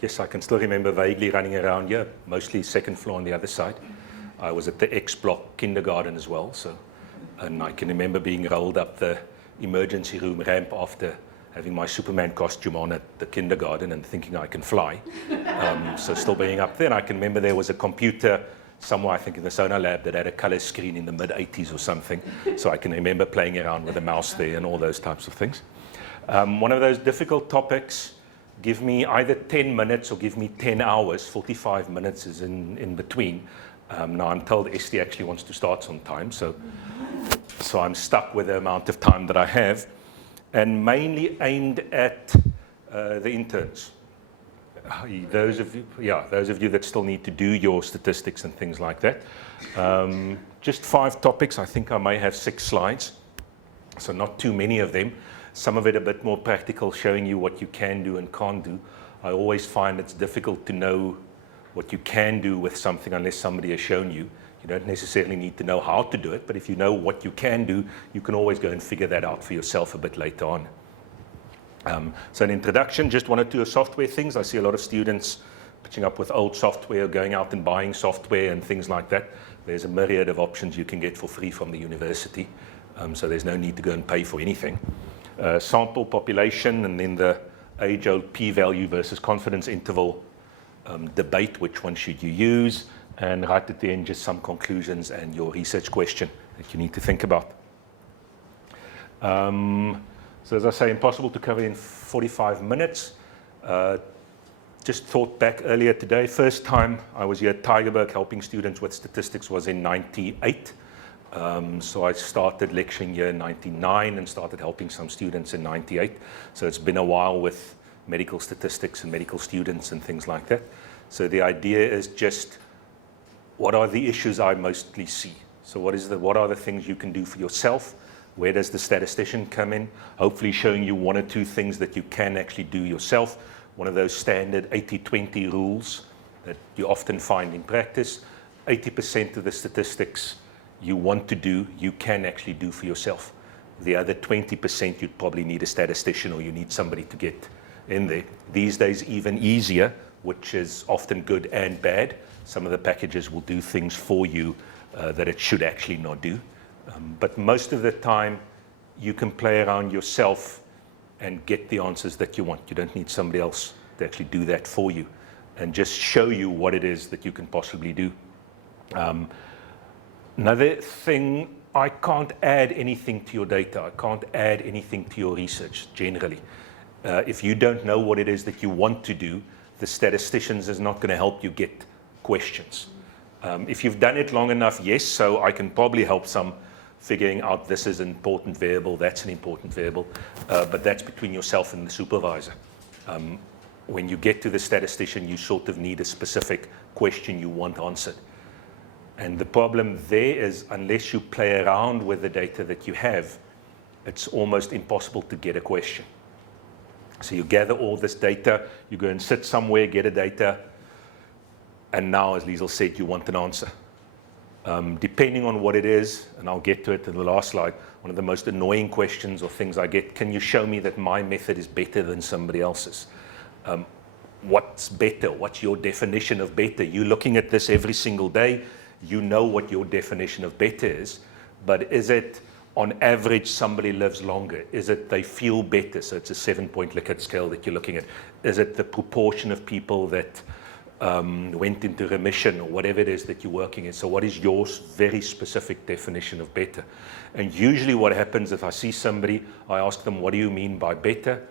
Yes, I can still remember vaguely running around here, mostly second floor on the other side. I was at the X block kindergarten as well, and I can remember being rolled up the emergency room ramp after having my Superman costume on at the kindergarten and thinking I can fly. So still being up there. And I can remember there was a computer somewhere, I think in the Sonar lab, that had a color screen in the mid-80s or something. So I can remember playing around with a mouse there and all those types of things. One of those difficult topics, give me either 10 minutes or give me 10 hours, 45 minutes is in between. Now I'm told Esty actually wants to start on time, so I'm stuck with the amount of time that I have, and mainly aimed at the interns. Those of you that still need to do your statistics and things like that. Just 5 topics. I think I may have 6 slides, so not too many of them. Some of it a bit more practical, showing you what you can do and can't do. I always find it's difficult to know what you can do with something unless somebody has shown you. You don't necessarily need to know how to do it, but if you know what you can do, you can always go and figure that out for yourself a bit later on. So an introduction, just 1 or 2 software things. I see a lot of students pitching up with old software, going out and buying software and things like that. There's a myriad of options you can get for free from the university, so there's no need to go and pay for anything. Sample population, and then the age-old p-value versus confidence interval debate, which one should you use, and right at the end just some conclusions and your research question that you need to think about. So as I say, impossible to cover in 45 minutes. Just thought back earlier today, first time I was here at Tygerberg helping students with statistics was in '98. So I started lecturing here in '99 and started helping some students in '98. So it's been a while with medical statistics and medical students and things like that. So the idea is just, what are the issues I mostly see? So what are the things you can do for yourself? Where does the statistician come in? Hopefully showing you 1 or 2 things that you can actually do yourself. One of those standard 80-20 rules that you often find in practice. 80% of the statistics you want to do, you can actually do for yourself. The other 20% you'd probably need a statistician, or you need somebody to get in there. These days even easier, which is often good and bad. Some of the packages will do things for you that it should actually not do. But most of the time you can play around yourself and get the answers that you want. You don't need somebody else to actually do that for you and just show you what it is that you can possibly do. Another thing, I can't add anything to your data. I can't add anything to your research generally. If you don't know what it is that you want to do, the statisticians is not going to help you get questions. If you've done it long enough, yes, so I can probably help some figuring out this is an important variable, that's an important variable, but that's between yourself and the supervisor. When you get to the statistician, you sort of need a specific question you want answered. And the problem there is, unless you play around with the data that you have, it's almost impossible to get a question. So you gather all this data, you go and sit somewhere, get a data, and now, as Liesl said, you want an answer. Depending on what it is, and I'll get to it in the last slide, one of the most annoying questions or things I get, can you show me that my method is better than somebody else's? What's better? What's your definition of better? You're looking at this every single day. You know what your definition of better is, but is it on average somebody lives longer? Is it they feel better? So it's a 7-point Likert scale that you're looking at. Is it the proportion of people that went into remission, or whatever it is that you're working in? So what is your very specific definition of better? And usually what happens, if I see somebody, I ask them, what do you mean by better?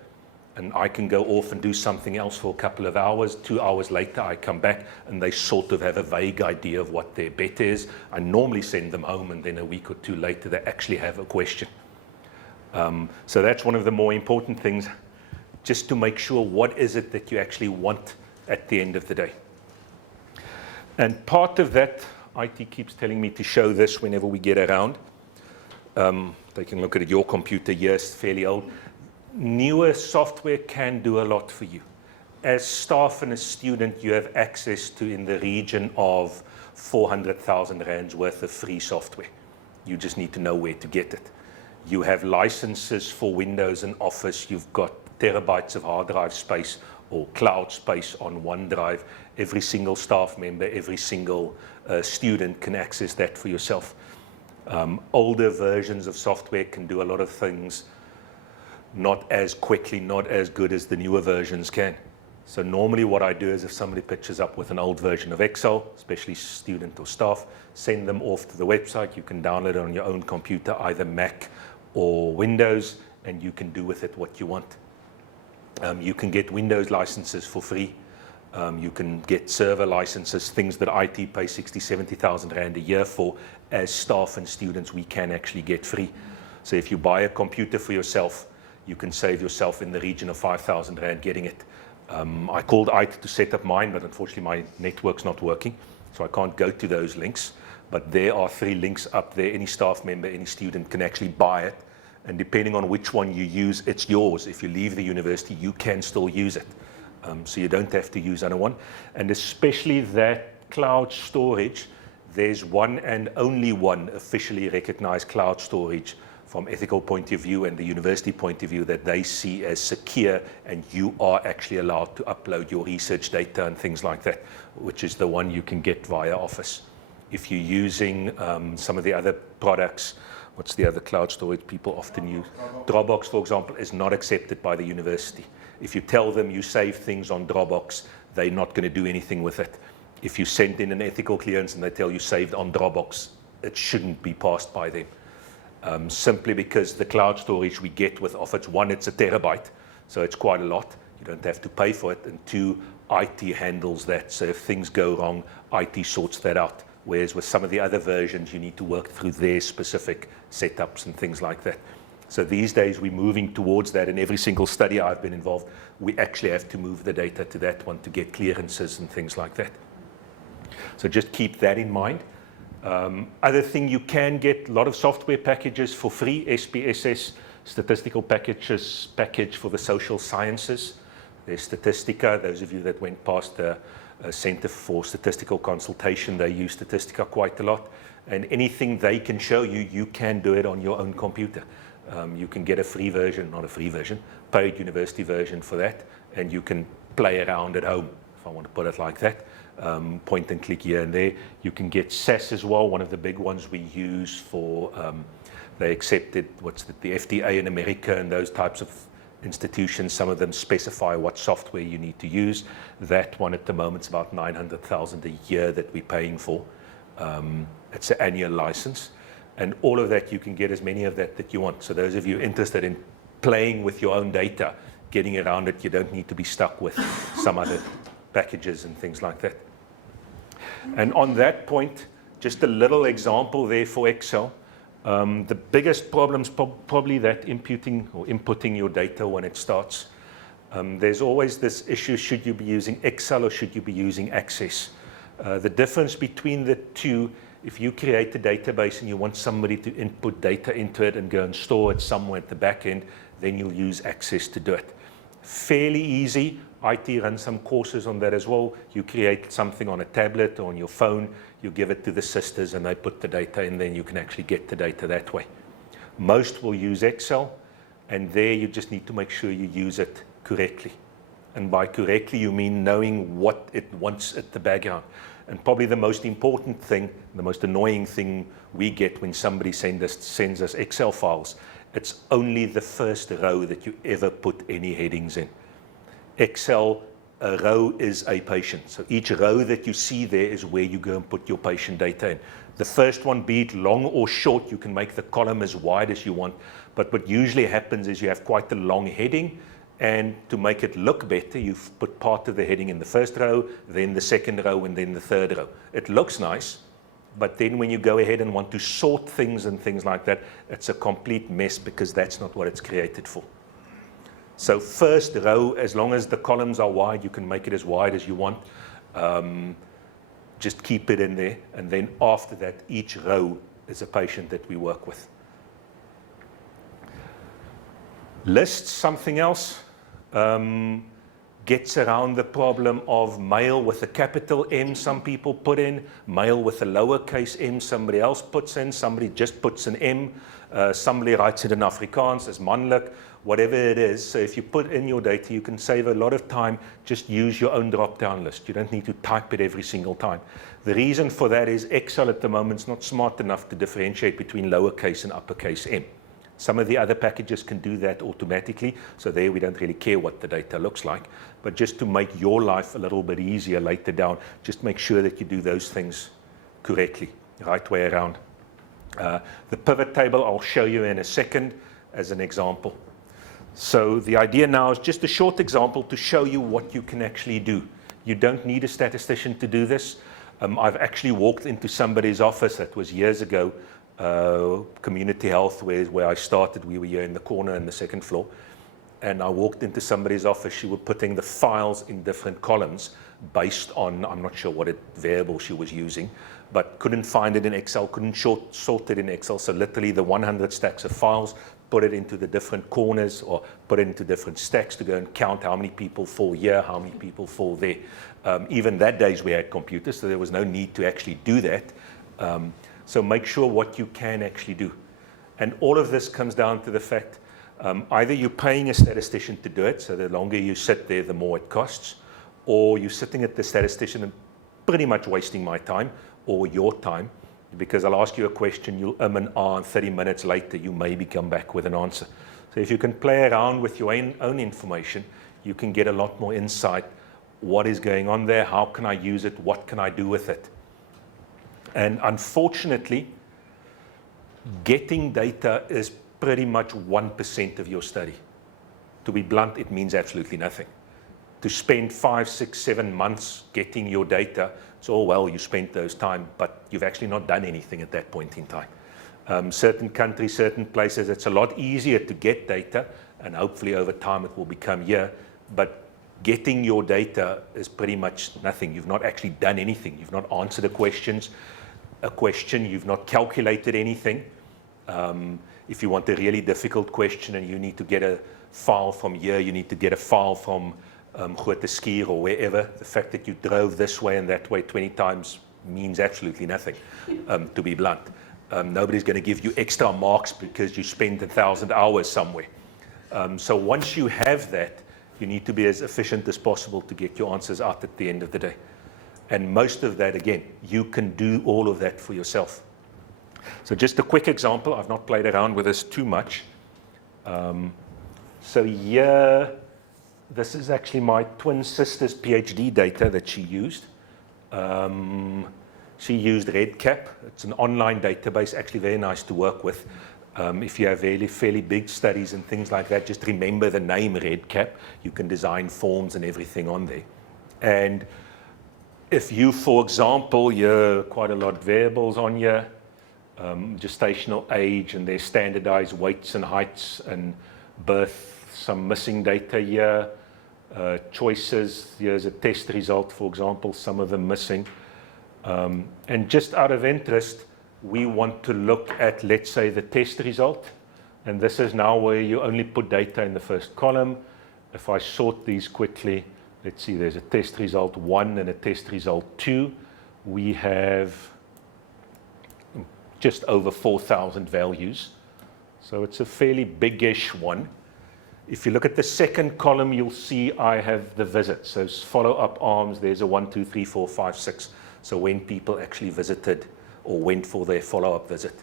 And I can go off and do something else for a couple of hours. 2 hours later, I come back and they sort of have a vague idea of what their bet is. I normally send them home, and then a week or 2 later, they actually have a question. So that's one of the more important things, just to make sure what is it that you actually want at the end of the day. And part of that, IT keeps telling me to show this whenever we get around. Taking a look at it, your computer, yes, fairly old. Newer software can do a lot for you. As staff and a student, you have access to in the region of 400,000 rands worth of free software. You just need to know where to get it. You have licenses for Windows and Office. You've got terabytes of hard drive space or cloud space on OneDrive. Every single staff member, every single student can access that for yourself. Older versions of software can do a lot of things not as quickly, not as good as the newer versions can. So normally what I do is if somebody pitches up with an old version of Excel, especially student or staff, send them off to the website. You can download it on your own computer, either Mac or Windows, and you can do with it what you want. You can get Windows licenses for free. You can get server licenses, things that IT pay 60, 70,000 Rand a year for. As staff and students, we can actually get free. So if you buy a computer for yourself, you can save yourself in the region of 5,000 Rand getting it. I called IT to set up mine, but unfortunately my network's not working, so I can't go to those links. But there are 3 links up there. Any staff member, any student can actually buy it. And depending on which one you use, it's yours. If you leave the university, you can still use it. So you don't have to use another one. And especially that cloud storage, there's one and only one officially recognized cloud storage from ethical point of view and the university point of view that they see as secure, and you are actually allowed to upload your research data and things like that, which is the one you can get via Office. If you're using some of the other products, what's the other cloud storage people often use? Dropbox, for example, is not accepted by the university. If you tell them you save things on Dropbox, they're not going to do anything with it. If you send in an ethical clearance and they tell you saved on Dropbox, it shouldn't be passed by them. Simply because the cloud storage we get with Office, 1, it's a terabyte, so it's quite a lot. You don't have to pay for it. And 2, IT handles that. So if things go wrong, IT sorts that out. Whereas with some of the other versions, you need to work through their specific setups and things like that. So these days, we're moving towards that. In every single study I've been involved, we actually have to move the data to that one to get clearances and things like that. So just keep that in mind. Other thing, you can get a lot of software packages for free. SPSS, Statistical package for the social sciences. There's Statistica. Those of you that went past the Center for Statistical Consultation, they use Statistica quite a lot. And anything they can show you, you can do it on your own computer. You can get a free version, not a free version, paid university version for that, and you can play around at home, if I want to put it like that. Point and click here and there. You can get SAS as well, one of the big ones we use for, they accepted, the FDA in America and those types of institutions. Some of them specify what software you need to use. That one at the moment is about 900,000 a year that we're paying for. It's an annual license. And all of that, you can get as many of that you want. So those of you interested in playing with your own data, getting around it, you don't need to be stuck with some other packages and things like that. And on that point, just a little example there for Excel. The biggest problem's probably that inputting your data when it starts. There's always this issue, should you be using Excel or should you be using Access? The difference between the two, if you create a database and you want somebody to input data into it and go and store it somewhere at the back end, then you'll use Access to do it. Fairly easy. IT runs some courses on that as well. You create something on a tablet or on your phone, you give it to the sisters and they put the data in, then you can actually get the data that way. Most will use Excel, and there you just need to make sure you use it correctly. And by correctly, you mean knowing what it wants at the background. And probably the most important thing, the most annoying thing we get when somebody sends us Excel files, it's only the first row that you ever put any headings in. Excel, a row is a patient. So each row that you see there is where you go and put your patient data in. The first one, be it long or short, you can make the column as wide as you want. But what usually happens is you have quite a long heading, and to make it look better, you've put part of the heading in the first row, then the second row, and then the third row. It looks nice, but then when you go ahead and want to sort things and things like that, it's a complete mess because that's not what it's created for. So first row, as long as the columns are wide, you can make it as wide as you want. Just keep it in there. And then after that, each row is a patient that we work with. Lists, something else, gets around the problem of male with a capital M, some people put in, male with a lowercase m, somebody else puts in, somebody just puts an M, somebody writes it in Afrikaans as manlik, whatever it is. So if you put in your data, you can save a lot of time. Just use your own drop-down list. You don't need to type it every single time. The reason for that is Excel at the moment is not smart enough to differentiate between lowercase and uppercase m. Some of the other packages can do that automatically, so there we don't really care what the data looks like. But just to make your life a little bit easier later down, just make sure that you do those things correctly, right way around. The pivot table I'll show you in a second as an example. So the idea now is just a short example to show you what you can actually do. You don't need a statistician to do this. I've actually walked into somebody's office, that was years ago, community health, where I started. We were here in the corner in the second floor. And I walked into somebody's office. She was putting the files in different columns based on, I'm not sure what variable she was using, but couldn't find it in Excel, couldn't sort it in Excel. So literally the 100 stacks of files, put it into the different corners or put it into different stacks to go and count how many people fall here, how many people fall there. Even that days we had computers, so there was no need to actually do that. So make sure what you can actually do. And all of this comes down to the fact, either you're paying a statistician to do it, so the longer you sit there, the more it costs, or you're sitting at the statistician and pretty much wasting my time or your time, because I'll ask you a question, you'll and ah, and 30 minutes later, you maybe come back with an answer. So if you can play around with your own information, you can get a lot more insight. What is going on there? How can I use it? What can I do with it? And unfortunately, getting data is pretty much 1% of your study. To be blunt, it means absolutely nothing. To spend 5, 6, 7 months getting your data, it's all well, you spent those time, but you've actually not done anything at that point in time. Certain countries, certain places, it's a lot easier to get data, and hopefully over time it will become here, but getting your data is pretty much nothing. You've not actually done anything. You've not answered a question, you've not calculated anything. If you want a really difficult question and you need to get a file from here, you need to get a file from Grooteskier or wherever, the fact that you drove this way and that way 20 times means absolutely nothing, to be blunt. Nobody's going to give you extra marks because you spent 1,000 hours somewhere. So once you have that, you need to be as efficient as possible to get your answers out at the end of the day. And most of that, again, you can do all of that for yourself. So just a quick example. I've not played around with this too much. So here, this is actually my twin sister's PhD data that she used. She used RedCap. It's an online database, actually very nice to work with. If you have fairly big studies and things like that, just remember the name RedCap. You can design forms and everything on there. And if you, for example, you're quite a lot of variables on here, gestational age and their standardized weights and heights and birth, some missing data here, choices, here's a test result, for example, some of them missing. And just out of interest, we want to look at, let's say, the test result. And this is now where you only put data in the first column. If I sort these quickly, let's see, there's a test result 1 and a test result 2. We have just over 4,000 values. So it's a fairly big-ish one. If you look at the second column, you'll see I have the visits. So follow-up arms, there's a 1, 2, 3, 4, 5, 6. So when people actually visited or went for their follow-up visit.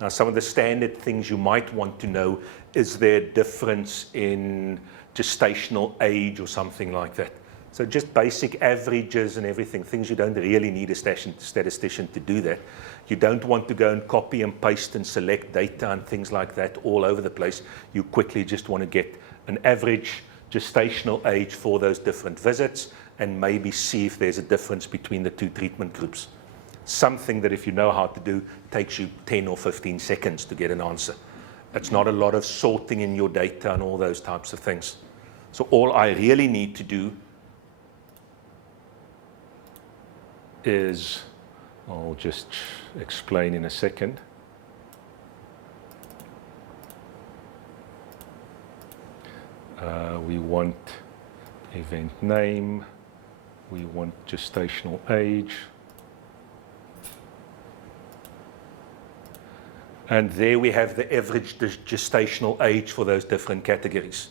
Now, some of the standard things you might want to know, is there a difference in gestational age or something like that? So just basic averages and everything, things you don't really need a statistician to do that. You don't want to go and copy and paste and select data and things like that all over the place. You quickly just want to get an average gestational age for those different visits and maybe see if there's a difference between the two treatment groups. Something that if you know how to do, takes you 10 or 15 seconds to get an answer. It's not a lot of sorting in your data and all those types of things. So all I really need to do is, I'll just explain in a second. We want event name, we want gestational age, And there we have the average gestational age for those different categories.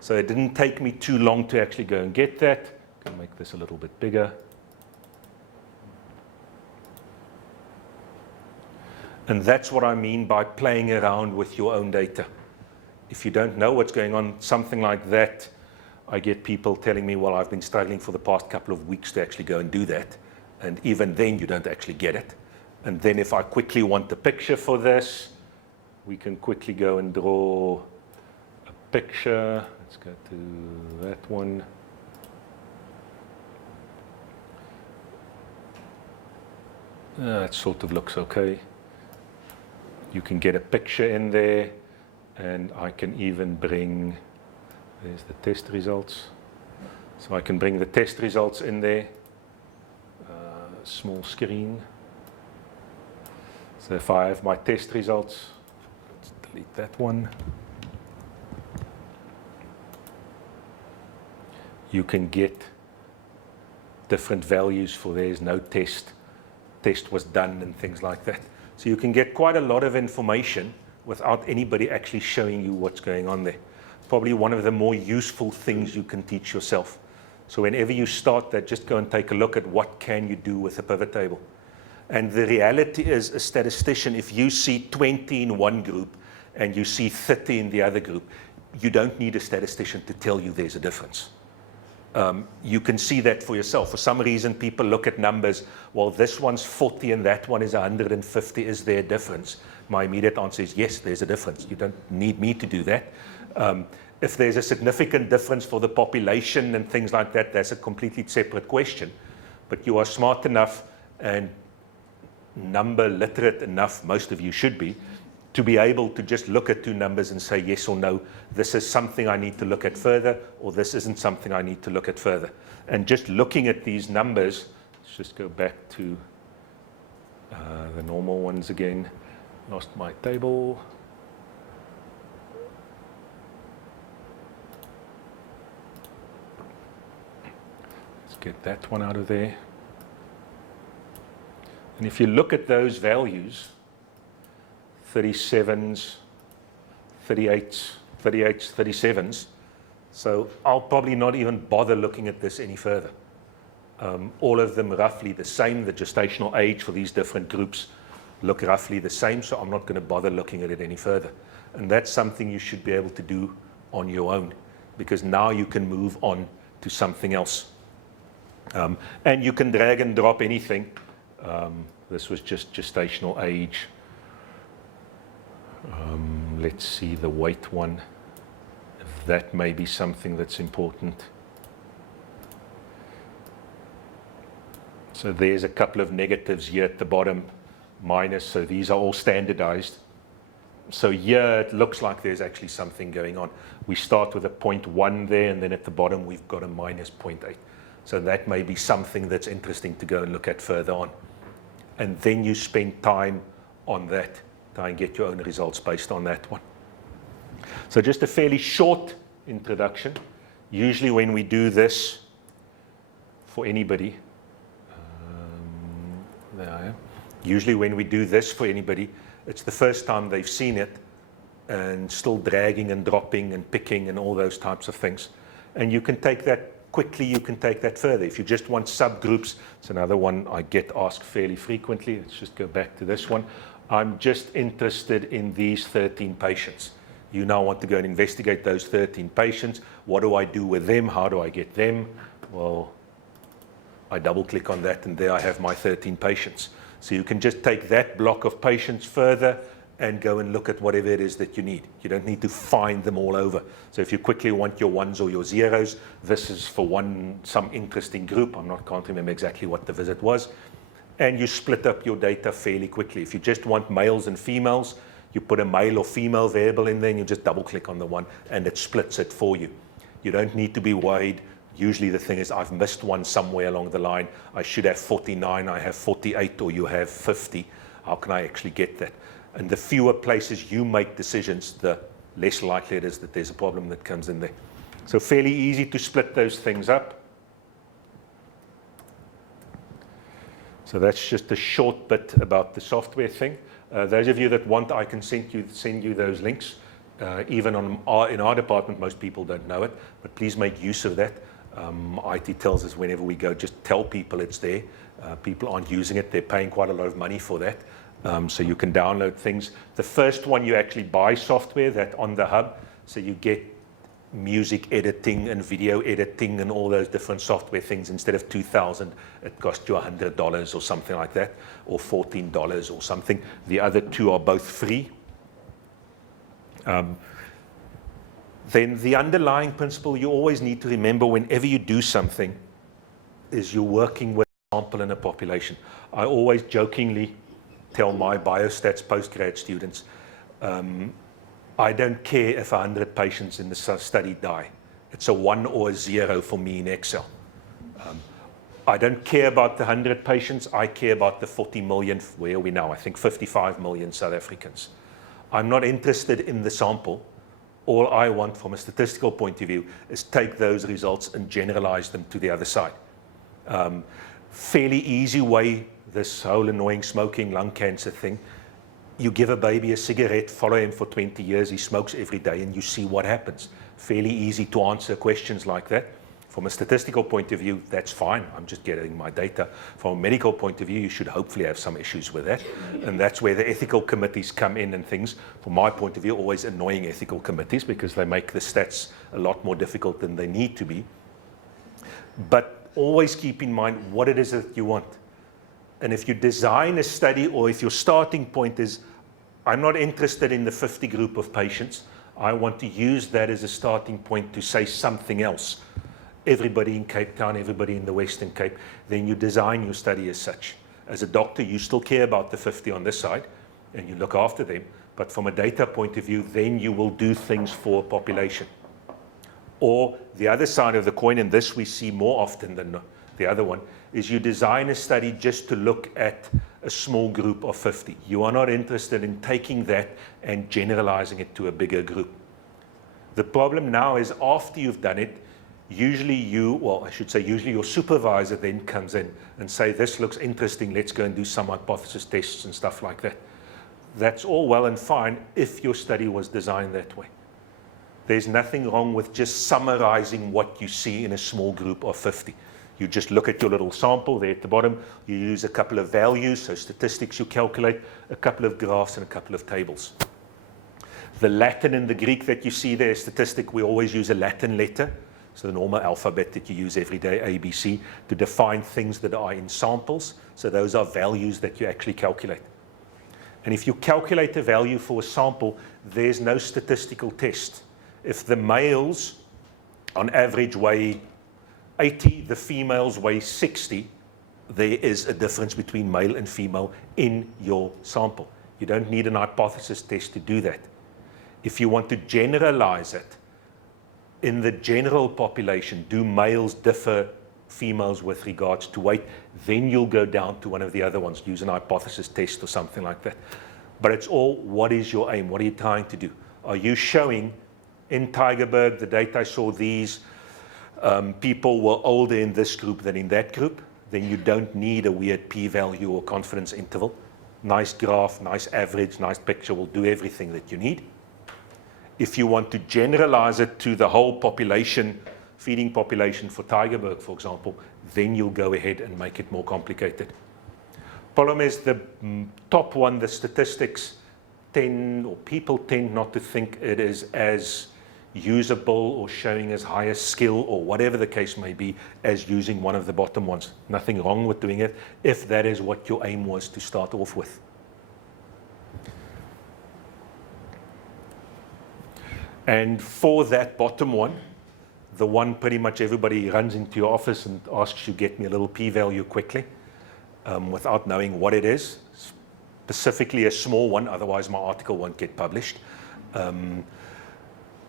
So it didn't take me too long to actually go and get that. I can make this a little bit bigger. And that's what I mean by playing around with your own data. If you don't know what's going on, something like that, I get people telling me, well, I've been struggling for the past couple of weeks to actually go and do that. And even then, you don't actually get it. And then if I quickly want a picture for this, we can quickly go and draw a picture. Let's go to that one. It sort of looks okay. You can get a picture in there, and I can even bring, there's the test results. So I can bring the test results in there, small screen. So if I have my test results, let's delete that one. You can get different values for there's no test was done and things like that. So you can get quite a lot of information without anybody actually showing you what's going on there. Probably one of the more useful things you can teach yourself. So whenever you start that, just go and take a look at what can you do with a pivot table. And the reality is, a statistician, if you see 20 in one group and you see 30 in the other group, you don't need a statistician to tell you there's a difference. You can see that for yourself. For some reason, people look at numbers, well, this one's 40 and that one is 150. Is there a difference? My immediate answer is yes, there's a difference. You don't need me to do that. If there's a significant difference for the population and things like that, that's a completely separate question. But you are smart enough and number literate enough, most of you should be, to be able to just look at two numbers and say yes or no, this is something I need to look at further, or this isn't something I need to look at further. And just looking at these numbers, let's just go back to the normal ones again. Lost my table. Let's get that one out of there. And if you look at those values, 37s, 38s, 37s. So I'll probably not even bother looking at this any further. All of them roughly the same. The gestational age for these different groups look roughly the same, so I'm not going to bother looking at it any further. And that's something you should be able to do on your own, because now you can move on to something else. And you can drag and drop anything. This was just gestational age. Let's see the weight one. If that may be something that's important. So there's a couple of negatives here at the bottom, minus, so these are all standardized. So here it looks like there's actually something going on. We start with a 0.1 there, and then at the bottom we've got a minus 0.8. So that may be something that's interesting to go and look at further on. And then you spend time on that. Try and get your own results based on that one. So just a fairly short introduction. Usually when we do this for anybody, there I am. Usually when we do this for anybody, it's the first time they've seen it and still dragging and dropping and picking and all those types of things. And you can take that quickly, you can take that further. If you just want subgroups, it's another one I get asked fairly frequently. Let's just go back to this one. I'm just interested in these 13 patients. You now want to go and investigate those 13 patients. What do I do with them? How do I get them? Well, I double click on that and there I have my 13 patients. So you can just take that block of patients further and go and look at whatever it is that you need. You don't need to find them all over. So if you quickly want your ones or your zeros, this is for some interesting group. Can't remember exactly what the visit was. And you split up your data fairly quickly. If you just want males and females, you put a male or female variable in there and you just double click on the one and it splits it for you. You don't need to be worried. Usually the thing is, I've missed one somewhere along the line. I should have 49, I have 48, or you have 50. How can I actually get that? And the fewer places you make decisions, the less likely it is that there's a problem that comes in there. So fairly easy to split those things up. So that's just a short bit about the software thing. Those of you that want, I can send you those links. Even in our department, most people don't know it, but please make use of that. IT tells us whenever we go, just tell people it's there. People aren't using it. They're paying quite a lot of money for that. So you can download things. The first one, you actually buy software that on the hub. So you get music editing and video editing and all those different software things. Instead of $2,000, it costs you $100 or something like that, or $14 or something. The other two are both free. Then the underlying principle you always need to remember whenever you do something is you're working with a sample in a population. I always jokingly tell my biostats postgrad students, I don't care if 100 patients in the study die. It's a 1 or a 0 for me in Excel. I don't care about the 100 patients. I care about the 40 million, where are we now? I think 55 million South Africans. I'm not interested in the sample. All I want from a statistical point of view is take those results and generalize them to the other side. Fairly easy way, this whole annoying smoking lung cancer thing. You give a baby a cigarette, follow him for 20 years, he smokes every day, and you see what happens. Fairly easy to answer questions like that. From a statistical point of view, that's fine. I'm just getting my data. From a medical point of view, you should hopefully have some issues with that. And that's where the ethical committees come in and things. From my point of view, always annoying ethical committees because they make the stats a lot more difficult than they need to be. But always keep in mind what it is that you want. And if you design a study, or if your starting point is, I'm not interested in the 50 group of patients, I want to use that as a starting point to say something else. Everybody in Cape Town, everybody in the Western Cape, then you design your study as such. As a doctor, you still care about the 50 on this side, and you look after them. But from a data point of view, then you will do things for a population. Or the other side of the coin, and this we see more often than the other one, is you design a study just to look at a small group of 50. You are not interested in taking that and generalizing it to a bigger group. The problem now is after you've done it, usually usually your supervisor then comes in and say, this looks interesting, let's go and do some hypothesis tests and stuff like that. That's all well and fine if your study was designed that way. There's nothing wrong with just summarizing what you see in a small group of 50. You just look at your little sample there at the bottom. You use a couple of values, so statistics you calculate, a couple of graphs and a couple of tables. The Latin and the Greek that you see there, statistic, we always use a Latin letter. So the normal alphabet that you use every day, A, B, C, to define things that are in samples. So those are values that you actually calculate. And if you calculate a value for a sample, there's no statistical test. If the males on average weigh 80, the females weigh 60, there is a difference between male and female in your sample. You don't need an hypothesis test to do that. If you want to generalize it, in the general population, do males differ females with regards to weight? Then you'll go down to one of the other ones, use an hypothesis test or something like that. But it's all, what is your aim? What are you trying to do? Are you showing, in Tygerberg, the data I saw these, people were older in this group than in that group? Then you don't need a weird p-value or confidence interval. Nice graph, nice average, nice picture will do everything that you need. If you want to generalize it to the whole population, feeding population for Tygerberg, for example, then you'll go ahead and make it more complicated. Problem is the top one, the statistics, people tend not to think it is as usable or showing as high a skill or whatever the case may be as using one of the bottom ones. Nothing wrong with doing it if that is what your aim was to start off with. And for that bottom one, the one pretty much everybody runs into your office and asks you, get me a little p-value quickly, without knowing what it is, specifically a small one, otherwise my article won't get published.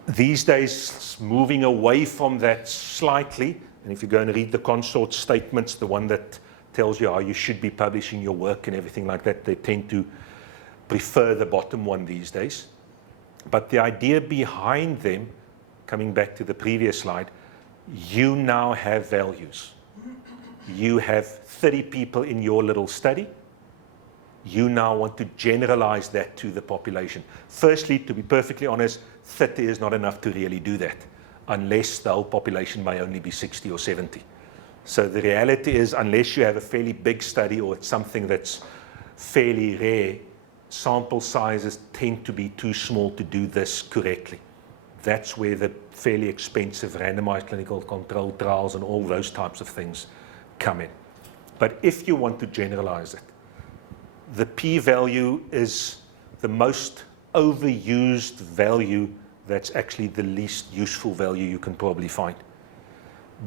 These days, moving away from that slightly, and if you go and read the consort statements, the one that tells you how you should be publishing your work and everything like that, they tend to prefer the bottom one these days. But the idea behind them, coming back to the previous slide, you now have values. You have 30 people in your little study. You now want to generalize that to the population. Firstly, to be perfectly honest, 30 is not enough to really do that, unless the whole population may only be 60 or 70. So the reality is, unless you have a fairly big study or it's something that's fairly rare, sample sizes tend to be too small to do this correctly. That's where the fairly expensive randomized clinical control trials and all those types of things come in. But if you want to generalize it, the p-value is the most overused value that's actually the least useful value you can probably find.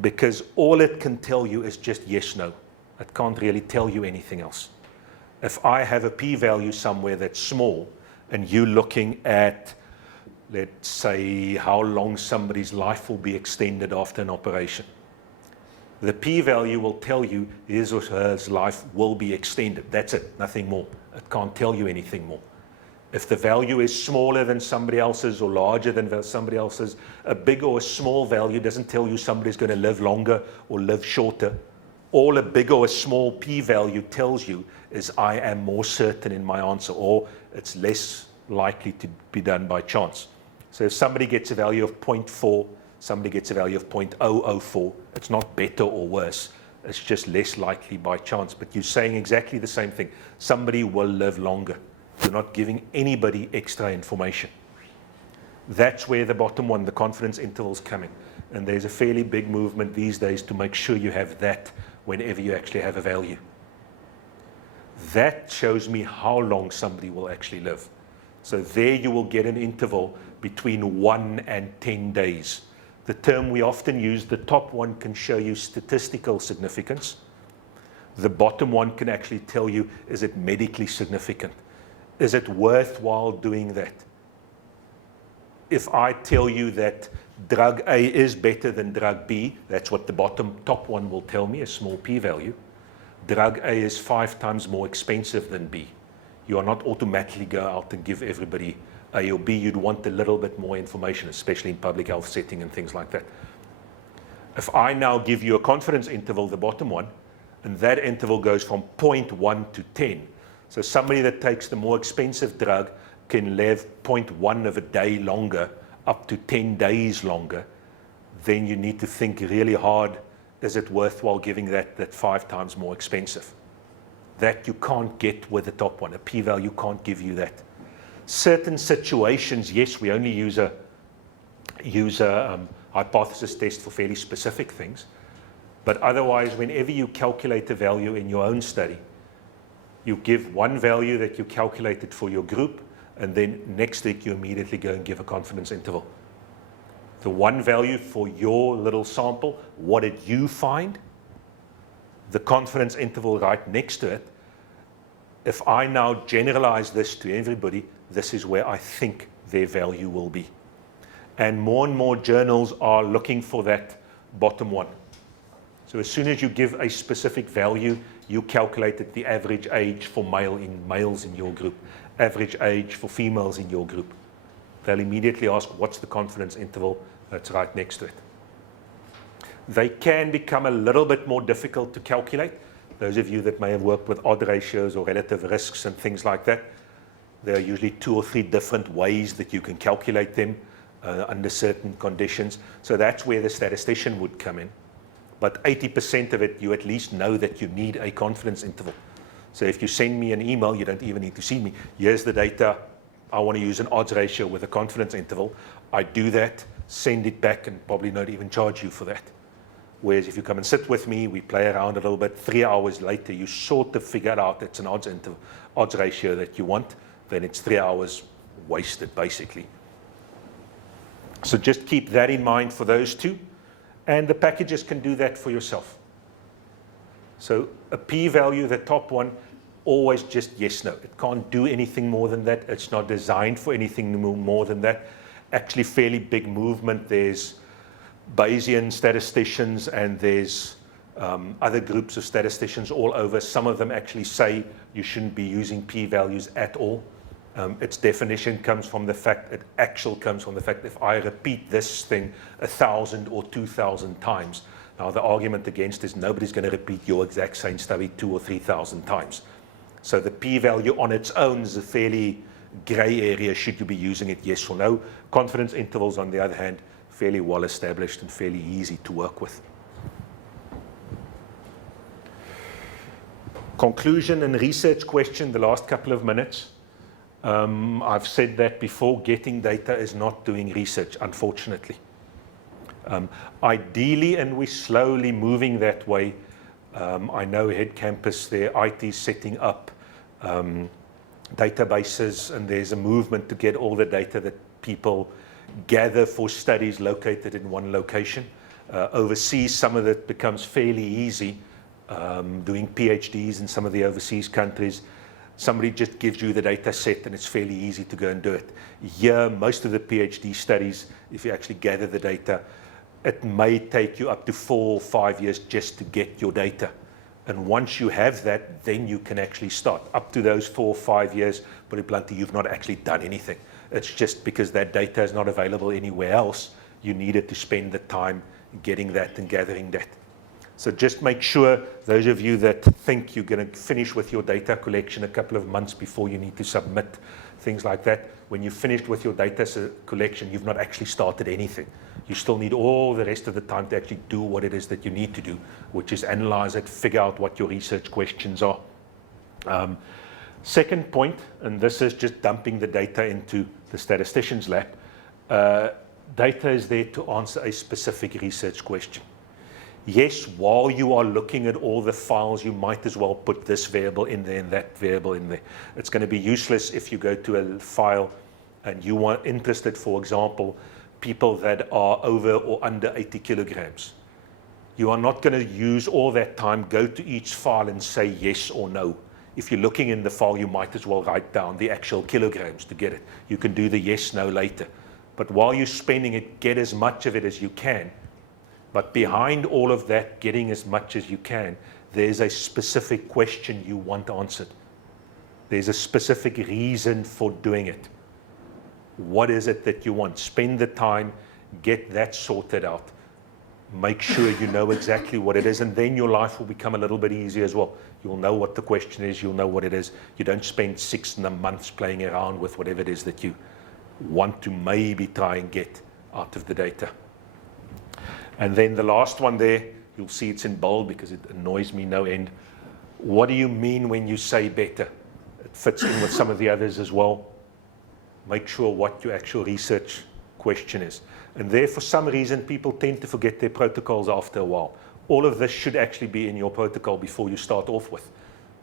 Because all it can tell you is just yes, no. It can't really tell you anything else. If I have a p-value somewhere that's small and you're looking at, let's say, how long somebody's life will be extended after an operation, the p-value will tell you his or her life will be extended. That's it, nothing more. It can't tell you anything more. If the value is smaller than somebody else's or larger than somebody else's, a big or a small value doesn't tell you somebody's going to live longer or live shorter. All a big or a small p-value tells you is I am more certain in my answer, or it's less likely to be done by chance. So if somebody gets a value of 0.4, somebody gets a value of 0.004, it's not better or worse. It's just less likely by chance. But you're saying exactly the same thing. Somebody will live longer. You're not giving anybody extra information. That's where the bottom one, the confidence intervals, come in. And there's a fairly big movement these days to make sure you have that whenever you actually have a value. That shows me how long somebody will actually live. So there you will get an interval between 1 and 10 days. The term we often use, the top one can show you statistical significance. The bottom one can actually tell you, is it medically significant? Is it worthwhile doing that? If I tell you that drug A is better than drug B, that's what the top one will tell me, a small p-value. Drug A is 5 times more expensive than B. You are not automatically go out and give everybody A or B. You'd want a little bit more information, especially in public health setting and things like that. If I now give you a confidence interval, the bottom one, and that interval goes from 0.1 to 10. So somebody that takes the more expensive drug can live 0.1 of a day longer, up to 10 days longer. Then you need to think really hard, is it worthwhile giving that 5 times more expensive? That you can't get with the top one. A p-value can't give you that. Certain situations, yes, we only use a hypothesis test for fairly specific things. But otherwise, whenever you calculate a value in your own study, you give one value that you calculated for your group, and then next week you immediately go and give a confidence interval. The one value for your little sample, what did you find? The confidence interval right next to it. If I now generalize this to everybody, this is where I think their value will be. And more journals are looking for that bottom one. So as soon as you give a specific value, you calculated the average age for males in your group, average age for females in your group. They'll immediately ask, what's the confidence interval that's right next to it? They can become a little bit more difficult to calculate. Those of you that may have worked with odd ratios or relative risks and things like that, there are usually 2 or 3 different ways that you can calculate them under certain conditions. So that's where the statistician would come in. But 80% of it, you at least know that you need a confidence interval. So if you send me an email, you don't even need to see me. Here's the data. I want to use an odds ratio with a confidence interval. I do that, send it back, and probably not even charge you for that. Whereas if you come and sit with me, we play around a little bit, 3 hours later, you sort of figure out it's an odds ratio that you want, then it's 3 hours wasted, basically. So just keep that in mind for those two. And the packages can do that for yourself. So a p-value, the top one, always just yes, no. It can't do anything more than that. It's not designed for anything more than that. Actually, fairly big movement. There's Bayesian statisticians and there's other groups of statisticians all over. Some of them actually say you shouldn't be using p-values at all. Its definition comes from the fact, if I repeat this thing 1,000 or 2,000 times, Now, the argument against is nobody's going to repeat your exact same study 2,000 or 3,000 times. So the p-value on its own is a fairly gray area. Should you be using it, yes or no? Confidence intervals, on the other hand, fairly well established and fairly easy to work with. Conclusion and research question, the last couple of minutes. I've said that before, getting data is not doing research, unfortunately. Ideally, and we're slowly moving that way, I know Head Campus, their IT is setting up databases, and there's a movement to get all the data that people gather for studies located in one location. Overseas, some of it becomes fairly easy. Doing PhDs in some of the overseas countries, somebody just gives you the data set and it's fairly easy to go and do it. Here, most of the PhD studies, if you actually gather the data, it may take you up to 4 or 5 years just to get your data. And once you have that, then you can actually start. Up to those 4 or 5 years, put it bluntly, you've not actually done anything. It's just because that data is not available anywhere else, you needed to spend the time getting that and gathering that. So just make sure, those of you that think you're going to finish with your data collection a couple of months before you need to submit, things like that, when you've finished with your data collection, you've not actually started anything. You still need all the rest of the time to actually do what it is that you need to do, which is analyze it, figure out what your research questions are. Second point, and this is just dumping the data into the statistician's lap, data is there to answer a specific research question. Yes, while you are looking at all the files, you might as well put this variable in there and that variable in there. It's going to be useless if you go to a file and you are interested, for example, people that are over or under 80 kilograms. You are not going to use all that time, go to each file and say yes or no. If you're looking in the file, you might as well write down the actual kilograms to get it. You can do the yes, no later. But while you're spending it, get as much of it as you can. But behind all of that, getting as much as you can, there's a specific question you want answered. There's a specific reason for doing it. What is it that you want? Spend the time, get that sorted out. Make sure you know exactly what it is, and then your life will become a little bit easier as well. You'll know what the question is, you'll know what it is. You don't spend 6 months playing around with whatever it is that you want to maybe try and get out of the data. And then the last one there, you'll see it's in bold because it annoys me no end. What do you mean when you say better? It fits in with some of the others as well. Make sure what your actual research question is. And there, for some reason, people tend to forget their protocols after a while. All of this should actually be in your protocol before you start off with.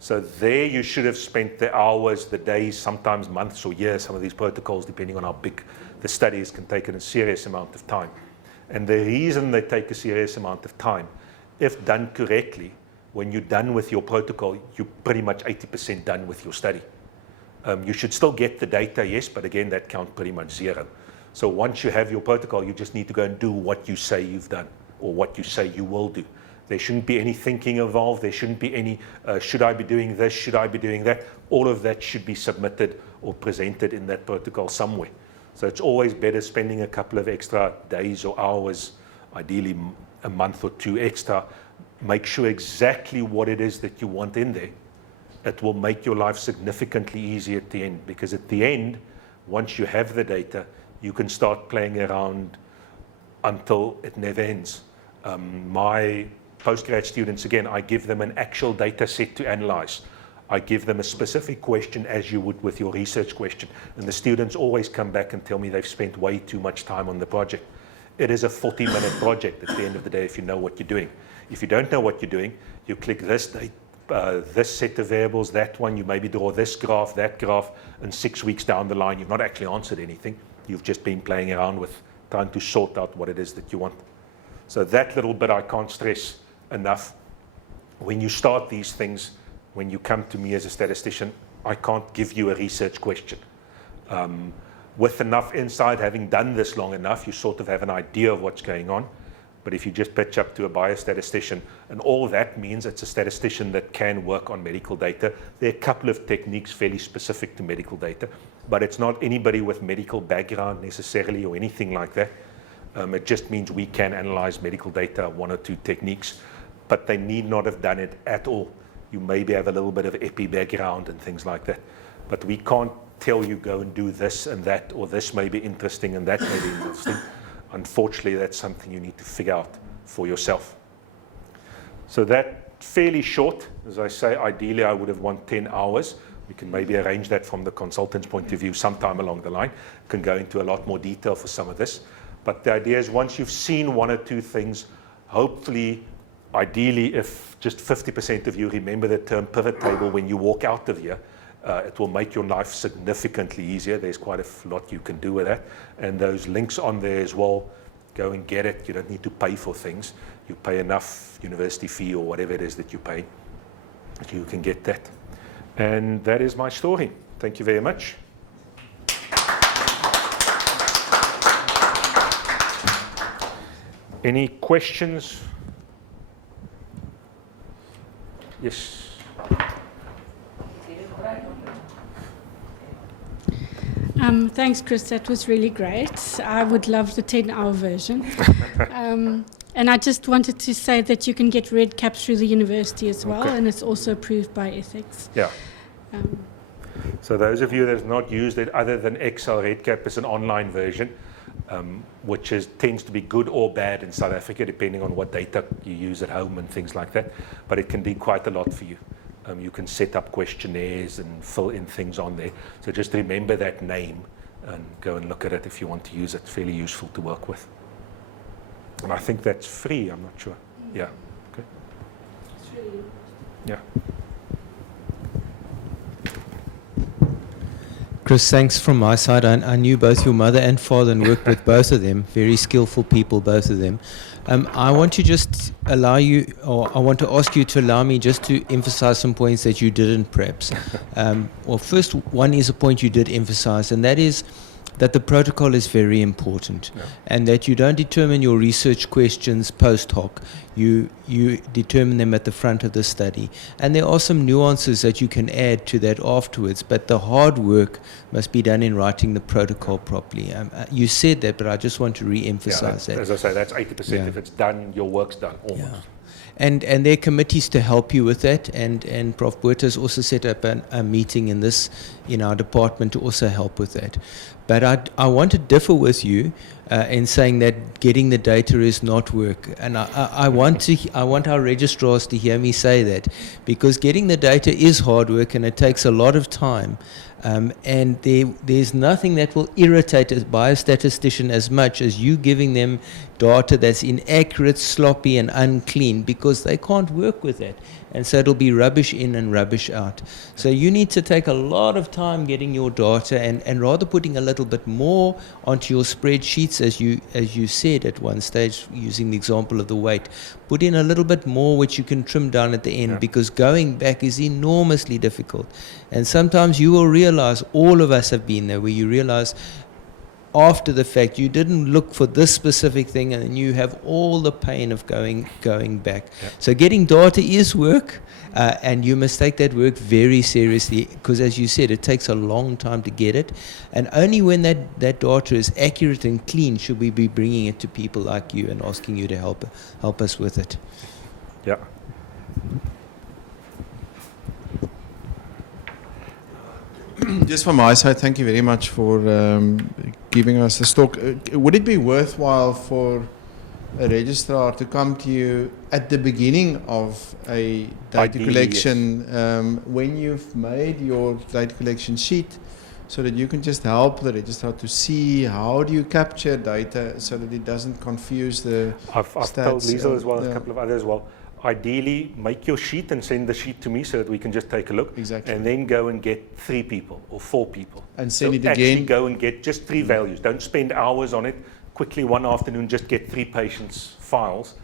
So there you should have spent the hours, the days, sometimes months or years. Some of these protocols, depending on how big the studies, can take a serious amount of time. And the reason they take a serious amount of time, if done correctly, when you're done with your protocol, you're pretty much 80% done with your study. You should still get the data, yes, but again, that counts pretty much 0. So once you have your protocol, you just need to go and do what you say you've done or what you say you will do. There shouldn't be any thinking involved. There shouldn't be any, should I be doing this? Should I be doing that? All of that should be submitted or presented in that protocol somewhere. So it's always better spending a couple of extra days or hours, ideally a month or 2 extra. Make sure exactly what it is that you want in there. It will make your life significantly easier at the end, because at the end, once you have the data, you can start playing around until it never ends. My postgrad students, again, I give them an actual data set to analyze. I give them a specific question as you would with your research question. And the students always come back and tell me they've spent way too much time on the project. It is a 40-minute project at the end of the day if you know what you're doing. If you don't know what you're doing, you click this date, this set of variables, that one, you maybe draw this graph, that graph, and 6 weeks down the line, you've not actually answered anything. You've just been playing around with trying to sort out what it is that you want. So that little bit I can't stress enough. When you start these things, when you come to me as a statistician, I can't give you a research question. With enough insight, having done this long enough, you sort of have an idea of what's going on. But if you just pitch up to a biostatistician, and all that means it's a statistician that can work on medical data. There are a couple of techniques fairly specific to medical data, but it's not anybody with medical background necessarily or anything like that. It just means we can analyze medical data, 1 or 2 techniques, but they need not have done it at all. You maybe have a little bit of epi background and things like that, but we can't tell you go and do this and that, or this may be interesting and that may be interesting. Unfortunately, that's something you need to figure out for yourself. So that fairly short, as I say, ideally I would have want 10 hours. We can maybe arrange that from the consultant's point of view sometime along the line. Can go into a lot more detail for some of this. But the idea is once you've seen 1 or 2 things, hopefully, ideally, if just 50% of you remember the term pivot table when you walk out of here, it will make your life significantly easier. There's quite a lot you can do with that. And those links on there as well, go and get it. You don't need to pay for things. You pay enough university fee or whatever it is that you pay, that you can get that. And that is my story. Thank you very much. Any questions? Yes. Thanks, Chris. That was really great. I would love the 10-hour version. And I just wanted to say that you can get red caps through the university as well, and it's also approved by ethics. Yeah. So those of you that have not used it, other than Excel, red cap is an online version, which tends to be good or bad in South Africa, depending on what data you use at home and things like that. But it can do quite a lot for you. You can set up questionnaires and fill in things on there. So just remember that name and go and look at it if you want to use it. Fairly useful to work with. And I think that's free, I'm not sure. Yeah. Okay. It's really Yeah. Chris, thanks from my side. I knew both your mother and father and worked with both of them. Very skillful people, both of them. I want to just allow you, or I want to ask you to allow me just to emphasize some points that you didn't perhaps. Well, first one is a point you did emphasize, and that is that the protocol is very important, and that you don't determine your research questions post hoc. You determine them at the front of the study. And there are some nuances that you can add to that afterwards, but the hard work must be done in writing the protocol properly. You said that, but I just want to re-emphasize that. As I say, that's 80%. Yeah. If it's done, your work's done, almost. Yeah. And there are committees to help you with that, and Prof. Botha has also set up a meeting in our department to also help with that. But I want to differ with you in saying that getting the data is not work, and I want our registrars to hear me say that, because getting the data is hard work and it takes a lot of time. And there's nothing that will irritate a biostatistician as much as you giving them data that's inaccurate, sloppy, and unclean, because they can't work with that. And so it'll be rubbish in and rubbish out. So you need to take a lot of time getting your data and rather putting a little bit more onto your spreadsheets, as you said at one stage, using the example of the weight. Put in a little bit more, which you can trim down at the end, because going back is enormously difficult. And sometimes you will realize, all of us have been there, where you realize after the fact you didn't look for this specific thing, and you have all the pain of going back. So getting data is work, and you must take that work very seriously, because as you said, it takes a long time to get it, and only when that data is accurate and clean should we be bringing it to people like you and asking you to help us with it. Yeah. Just from my side, thank you very much for giving us this talk. Would it be worthwhile for a registrar to come to you at the beginning of a data collection, when you've made your data collection sheet, so that you can just help the registrar to see how do you capture data so that it doesn't confuse the I've stats, told Liesel as well, a couple of others as well. Ideally, make your sheet and send the sheet to me so that we can just take a look. Exactly. And then go and get 3 people or 4 people. And send it actually again. Go and get just 3 values. Don't spend hours on it. Quickly one afternoon, just get 3 patients' files,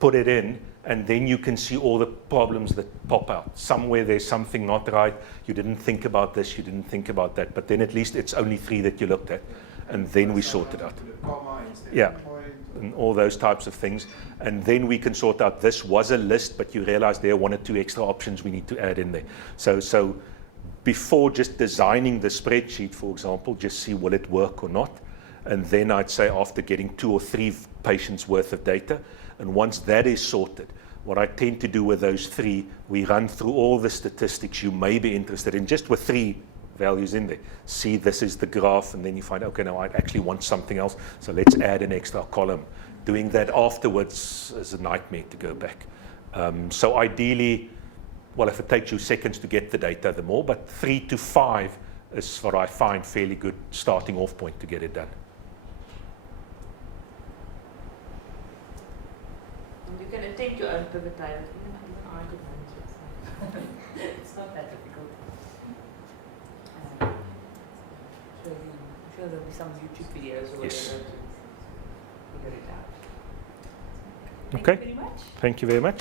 put it in, and then you can see all the problems that pop out. Somewhere there's something not right. You didn't think about this, you didn't think about that. But then at least it's only 3 that you looked at. And then we sort it out. Yeah. And all those types of things, and then we can sort out, this was a list, but you realize there are 1 or 2 extra options we need to add in there. So before just designing the spreadsheet, for example, just see will it work or not, And then I'd say after getting 2 or 3 patients worth of data, and once that is sorted, what I tend to do with those 3, we run through all the statistics you may be interested in, just with 3 values in there. See, this is the graph, and then you find, okay, now I actually want something else, so let's add an extra column. Doing that afterwards is a nightmare to go back. So ideally, well, if it takes you seconds to get the data, the more, but 3 to 5 is what I find fairly good starting off point to get it done. You can attempt your own pivot tables. Even I could manage it. So it's not that difficult. I'm sure there'll be some YouTube videos or Yes. whatever to figure it out. Okay. Thank you very much. Thank you very much.